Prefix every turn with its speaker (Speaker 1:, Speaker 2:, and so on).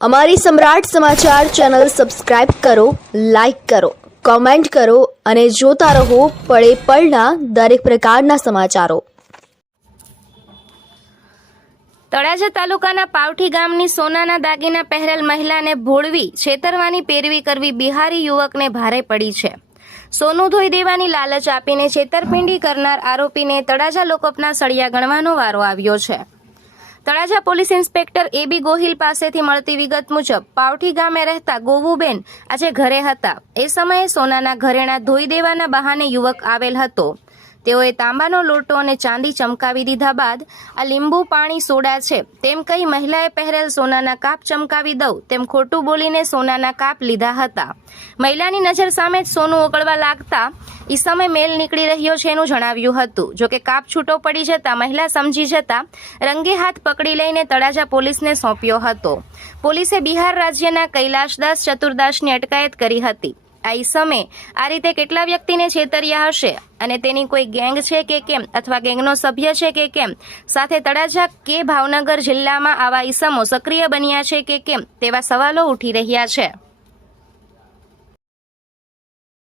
Speaker 1: અમારી Samrat Samachar channel subscribe કરો, like કરો, કોમેન્ટ કરો અને જોતા રહો પળે પળના દરેક પ્રકારના સમાચારો.
Speaker 2: તળાજા તાલુકાના પાવઠી ગામની સોનાના દાગીના પહેરેલ મહિલાને ભોળવી, છેતરવાની પેરવી કરવી બિહારી યુવકને ભારે પડી છે. સોનું ધોઈ દેવાની લાલચ આપીને છેતરપિંડી કરનાર આરોપીને તળાજા લોકઅપના સળિયા ગણવાનો વારો આવ્યો છે. Talaja police inspector A B Gohil પાસેથી મળતી વિગત મુજબ, પાવઠી ગામે રહેતા ગોવુબેન આજે ઘરે હતા. એ સમયે સોનાના ઘરેણા ધોઈ દેવાના બહાને યુવક આવેલ હતો. તેઓએ તાંબાનો લોટો અને ચાંદી ચમકાવી દીધા બાદ આ લીંબુ પાણી સોડા છે. તેમ કહી મહિલાએ પહેરેલ સોનાના કાપ ચમકાવી દઉં, તેમ ખોટું બોલીને સોનાના કાપ લીધા હતા. મહિલાની નજર સામે જ સોનું ઓગળવા લાગતા ઈસમે મેલ નીકળી રહ્યો છે એનું જણાવ્યું હતું. જોકે કાપ છૂટો પડી જતા મહિલા સમજી જતા રંગે હાથ પકડી લઈને તળાજા પોલીસને સોંપ્યો હતો. પોલીસે બિહાર રાજ્યના કૈલાશદાસ ચતુર્દાસની અટકાયત કરી હતી. આ ઈસમે આ રીતે કેટલા વ્યક્તિને છેતર્યા હશે? અને તેની કોઈ ગેંગ છે કે કેમ? અથવા ગેંગનો સભ્ય છે કે કેમ? સાથે તળાજા કે ભાવનગર જિલ્લામાં આવા ઈસમો સક્રિય બન્યા છે કે કેમ? તેવા સવાલો ઉઠી રહ્યા છે.